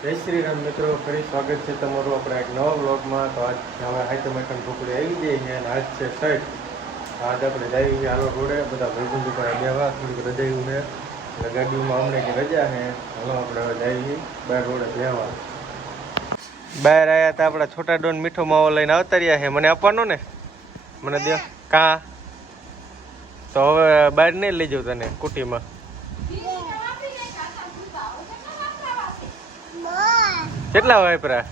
જય શ્રી રામ મિત્રો, ફરી સ્વાગત છે તમારું આપણા એક નવા બ્લોગમાં. તો આજ હવે હાઈટમેકન ઢોકળી આવી ગઈ છે અને આજ છે સાઈડ. આજ આપણે જઈએ હાલો રોડે, બધા ભાઈબંધુ પર બેવા થોડીક રજાયું છે એટલે ગાડીમાં અમને કે રજા છે. હાલો આપણે હવે જઈએ બહાર રોડે બેવા. બહાર આવ્યા હતા આપણા છોટા ડોન મીઠો માવો લઈને આવતા રહ્યા છે. મને આપવાનો ને, મને દે કા. તો હવે બહાર નહીં લઈ જાઉં તને કુટીમાં. કેટલા વાપરા?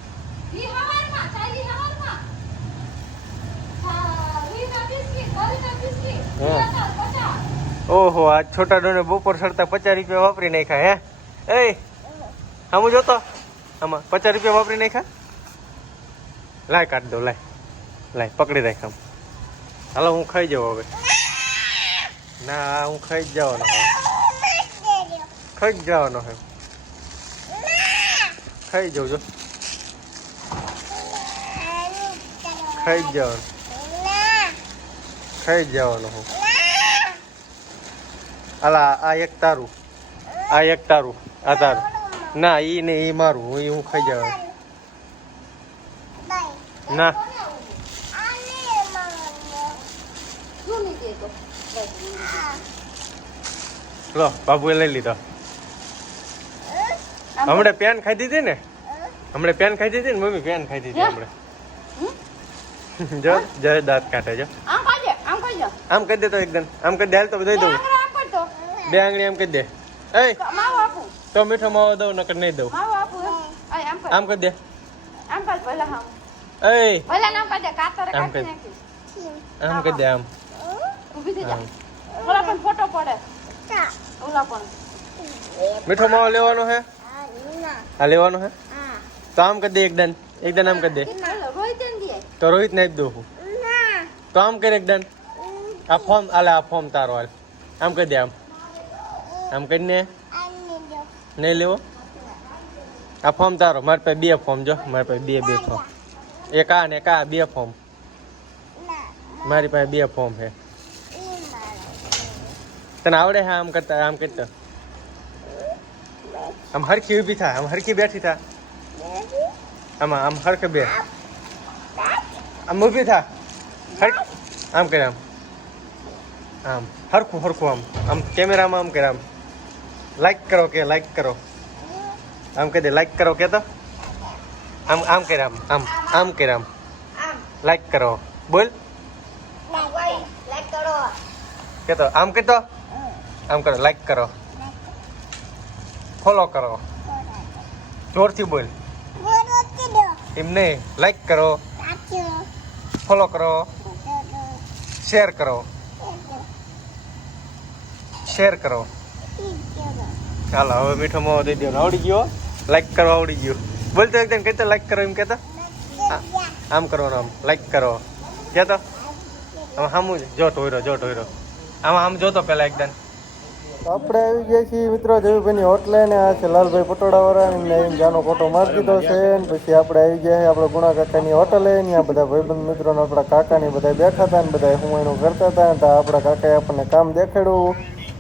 ઓહો, આજ છોટા ડોને બપોર સડતા 50 રૂપિયા વાપરી નાખ્યા. હે એ આમ જોતો, આમાં 50 રૂપિયા વાપરી નાખ્યા. લાય કાઢ દો, લાય લાય પકડી રાખ. આમ હાલો હું ખાઈ જાઉં હવે. ના હું ખાઈ જ જવાનો, ખાઈ જ જવાનો હે. ખાઈ જાઉં જો, ખાઈ જ જવાનું, ખાઈ જ જવાનું હું. અલા આ એક તારું, આ એક તારું, આ તારું. ના ઈ ને ઈ મારું, હું ખાઈ જવાનું. ના લો બાબુએ લઈ લીધો. હમણાં પેન ખાઈ દીધી ને, હમણાં પેન ખાઈ દીધી ને મમ્મી, પેન ખાઈ દીધી હમણાં. જો જો દાંત કાઢે જો. આમ કરી દે તો એકદમ, આમ કરી દે. હાલ તો દઈ દઉં, 2 આંગળી આમ કરી દે. એ તો મીઠો માવો દઉં નકર નહીં દઉં. આમ કરી દે. એ આમ કરી દે. આમ મીઠો માવો લેવાનો હે? હા લેવાનો હે તો આમ કરી દે. એકદમ એકદમ આમ કરી દે. તો રોહિત ને આપી દઉં હું. તો આમ કરી એકદમ. આ ફોર્મ આલે, આ ફોર્મ તારો હાલ. આમ કરી દે. આમ આમ કરીને નહીં લેવો. આ ફોર્મ તારો. મારી પાસે 2 ફોર્મ જો, મારી પાસે 2 ફોર્મ. એક આ ને એક આ, 2 ફોર્મ મારી પાસે. 2 ફોર્મ છે. તને આવડે હે આમ કરતા? આમ કરતા આમ હરખી ઊભી થાય, આમ હરખી બેઠી થા. આમાં આમ હરખે બે, આમ ઊભી થા. આમ કરે, આમ આમ હરખું હરખું. આમ આમ કેમેરામાં આમ કરે. આમ લાઈક કરો કે લાઈક કરો. આમ કહી દે લાઈક કરો કે. તો આમ આમ કરે. આમ આમ આમ કરે. આમ લાઈક કરો. બોલ કે તો આમ કે. તો આમ કરો, લાઈક કરો, ફોલો કરો. જોરથી બોલ. એમ નહીં, લાઈક કરો, ફોલો કરો, શેર કરો, શેર કરો. ચાલો હવે મીઠો માવો દઈ દો. આવડી ગયો, લાઈક કરો આવડી ગયું. બોલતો એકદમ કહેતો લાઈક કરો. એમ કહેતો આમ કરવાનું. આમ લાઈક કરો કહેતો. આમ સામું જો ટોયરો, જો ટોયરો. આમાં આમ જોતો પેલા એકદમ. આપણે આવી ગયા છીએ મિત્રો જયુભાઈની હોટલે ને. આ છે લાલભાઈ પટોળાવાળા ને. એમ જાનો ફોટો મારી દીધો છે. પછી આપણે આવી ગયા છે આપણે ગુણા કાકાની હોટલે. ત્યાં બધા ભાઈબંધ મિત્રોને આપણા કાકાની બધા બેઠા હતા ને બધા હું એનું કરતા હતા. તો આપણા કાકાએ આપણને કામ દેખાડ્યું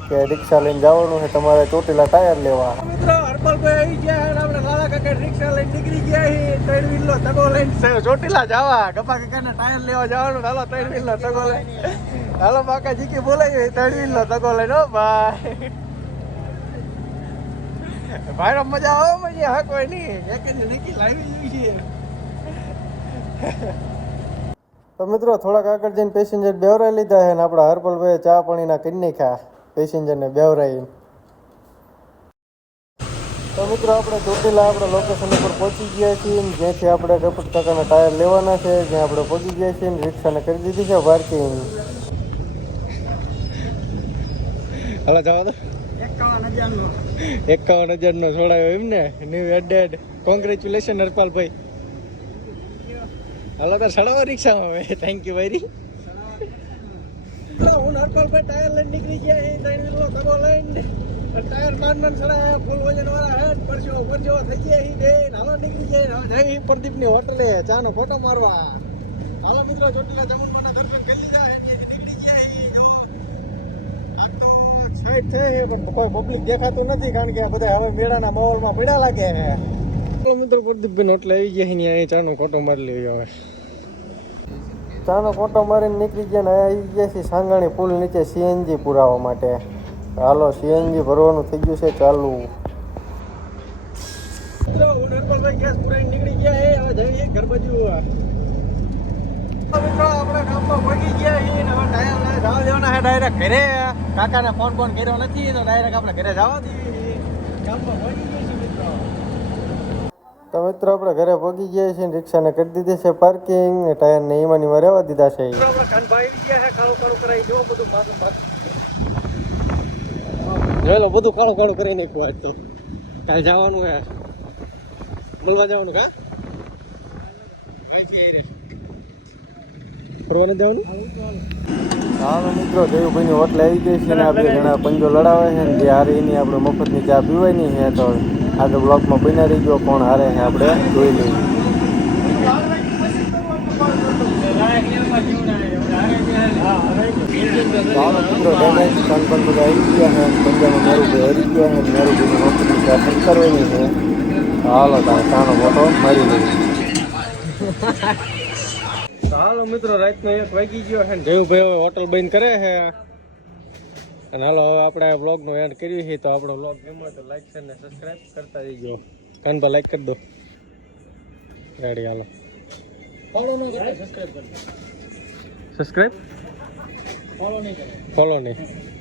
કે રિક્ષા લઈને જવાનું છે તમારે ચોટીલા ટાયર લેવા. મિત્રો હરપલભાઈ આવી ગયા અને આપણે લાલા કાકા રિક્ષા લઈને નીકળી ગયા છે. 3 વ્હીલનો તગો લઈને ચોટીલા જવા. ગપા કાકાને ટાયર લેવા જવાનું. હાલો 3 વ્હીલનો તગો લઈને. હાલો બાકાજી કે બોલાય 3 વ્હીલનો તગો લઈને. હો ભાઈ, ભાઈ મજા આવે. મજા હા કોઈ નહીં, એક જ નીકળી લાવી છે. તો મિત્રો થોડાક આગળ જઈને પેસેન્જર બેવરાઈ લીધા છે ને આપણા હરપલભાઈ ચા પાણીના કરી નાખ્યા પેસેન્જરને બેવરાઈ. તો મિત્રો આપણે ચોટીલા આપણા લોકેશન ઉપર પહોંચી ગયા છીએ. જ્યાંથી આપણે ગપત કાકાના ટાયર લેવાના છે જ્યાં આપણે પહોંચી ગયા છીએ. રિક્ષાને કરી દીધી છે પાર્કિંગ. હાલો જવા દો. 51,000 છોડાયો એમ ને. New added. કોંગ્રેચ્યુલેશન હરપાલભાઈ. હાલો તાર સડાવો રિક્ષામાં હવે. Thank you very. હું હરપાલભાઈ ટાયર લઈને નીકળી ગયા. 3 વ્હીલનો તગો લઈને ટાયર માન સડાયા. ફૂલ વજન વાળા હેડ પરસો થઈ ગયા. બે હાલો નીકળી જાય. હવે જઈ પ્રદીપની હોટલે ચાનો ફોટો મારવા. હાલો મિત્રો ચોટીલા ચામુંડાના દર્શન કરી લીધા. નીકળી ગયા. સાઈડ છે પણ કોઈ પબ્લિક દેખાતું નથી કારણ કે આ બધા હવે મેળાના માહોલમાં પડ્યા લાગે છે. મિત્રો પ્રદીપભાઈ હોટલે આવી ગયા ને અહીં ચાનો કોટો મારી લેવી હવે ચાનો કોટો મારીને નીકળી ગયા ને આવી ગયા છે સાંગાણી પુલ નીચે સીએનજી પુરાવા માટે હાલો સીએનજી ભરવાનું થઈ ગયું છે ચાલુ ગેસ પુરાઈને નીકળી ગયા હે હવે જઈએ ઘર બાજુ મિત્રો આપણા ગામમાં પહોંચી ગયા છીએ ને હવે ટાયર જવા દેવાના છે ડાયરેક્ટ ઘરે કાકાને ફોન કર્યો નથી તો ડાયરેક્ટ આપણે ઘરે જવા દઈએ ગામમાં પહોંચી ગયા છીએ મિત્રો તો મિત્રો આપણે ઘરે પહોંચી ગયા છીએ રિક્ષાને કરી દીધી છે પાર્કિંગ ટાયરને ઈમાનીમાં રહેવા દીધા છે કાનભાઈ આવી ગયા છે કાળું કાળું કરાવી જો બધું જોયેલો બધું કાળું કાળું કરી નાખ્યું આજ તો કાલે જવાનું હે મળવા જવાનું કા ફરવા નથી જવાનું હાલો મિત્રો દેવુભાઈની હોટલ આવી ગઈ છે ને આ બે જણા પંજો લડાવે છે ને જે હારે એની આપણે મફતની ચા પીવાની છે તો આગળ બ્લોકમાં બન્યા રહી ગયો કોણ હારે છે આપણે જોઈ લઈએ હાલો મિત્રો ડેમેજ કનકન બધા આવી ગયા છે પંજામાં મેરુભાઈ હરી ગયા છે મેરુભાઈની મફતની ચા પી કરવાની છે હાલો તારે ચાનો ફોટો મારી લઈએ હાલો મિત્રો રાતનો 1 વાગી ગયો છે ને જયુભાઈ હવે હોટલ બંધ કરે છે અને હાલો હવે આપણે વ્લોગનો એન્ડ કરીએ છીએ તો આપણો વ્લોગ ગમ્યો તો લાઈક શેર ને સબસ્ક્રાઈબ કરતા રહીજો કાન તો લાઈક કરી દો રેડી હાલો ફોલો ન કરો સબસ્ક્રાઈબ કરી દો સબસ્ક્રાઈબ ફોલો નહીં